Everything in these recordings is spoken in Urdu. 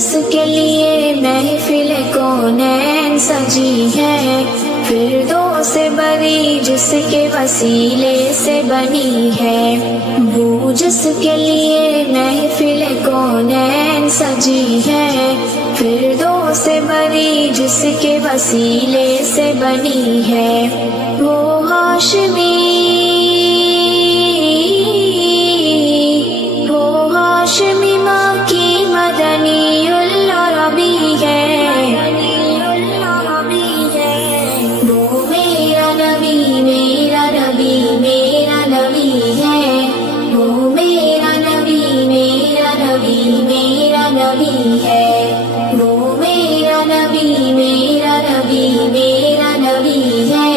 جس کے لیے محفل کونین سجی ہے، فردوس بری جس کے وسیلے سے بنی ہے، وہ جس کے لیے محفل کونین سجی ہے، فردوس بری جس کے وسیلے سے بنی ہے، وہ ہاشمی ماں کی مدنی العربی ہے، وہ میرا نبی میرا نبی میرا نبی ہے، وہ میرا نبی میرا نبی میرا نبی ہے، وہ میرا نبی میرا نبی میرا نبی ہے،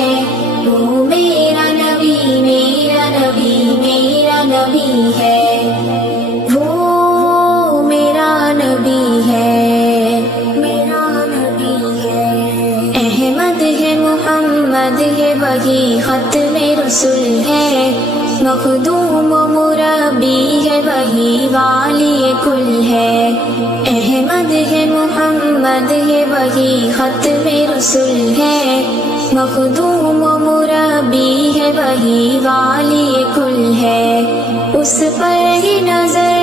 وہ میرا نبی میرا نبی میرا نبی ہے، محمد ہے وہی ختم رسول ہے، مخدوم و مربی ہے وہی والی کل ہے، احمد ہے محمد ہے وہی ختم رسول ہے، مخدوم و مربی ہے وہی والی کل ہے، اس پر ہی نظر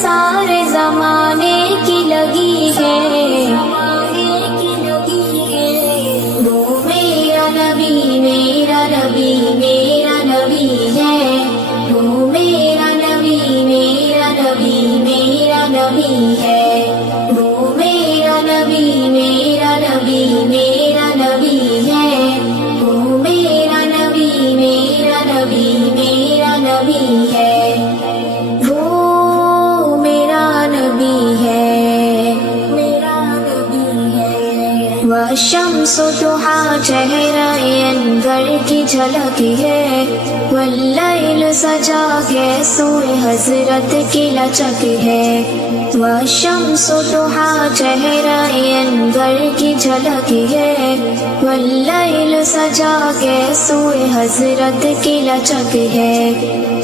سارے زمانے کی لگی ہے، وہ میرا نبی میرا نبی میرا نبی ہے، وہ میرا نبی میرا نبی میرا نبی ہے، وہ میرا نبی میرا نبی میرا نبی ہے، وہ میرا نبی میرا نبی میرا نبی ہے، والشمس ضحیٰ چہرہ انور کی جھلک ہے، واللیل سجا کے سوئے حضرت کی لچک ہے، والشمس ضحیٰ چہرہ انور کی جھلک ہے، واللیل سجا کے سوئے حضرت کی لچک ہے،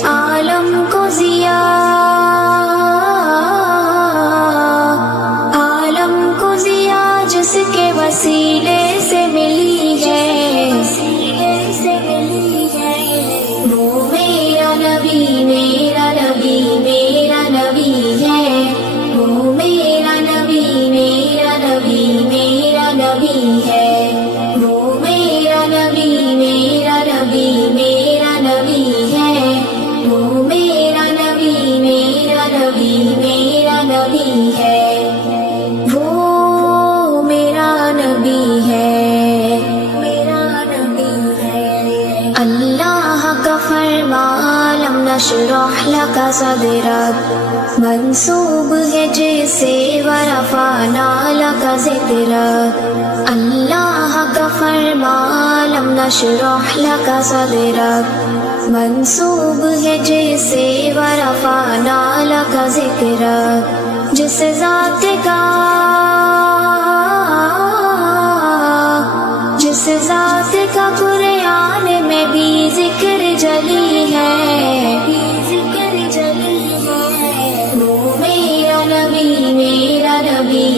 عالم کو ضیاء جس کے وسیلے سے ملی ہے، وہ میرا نبی میرا نبی میرا نبی ہے، وہ میرا نبی میرا نبی میرا نبی ہے، وہ میرا نبی میرا نبی میرا نبی ہے، وہ میرا نبی میرا نبی میرا نبی ہے، نشرح لك صدرك منسوب ہے جیسے ورفعنا لك ذکرک، اللہ کا فرمان لم نشرح لك صدرك منسوب ہے جیسے ورفعنا لك ذکرک، جس ذات کا قرآن میں بھی ذکر جلی ہے، وہ میرا نبی میرا نبی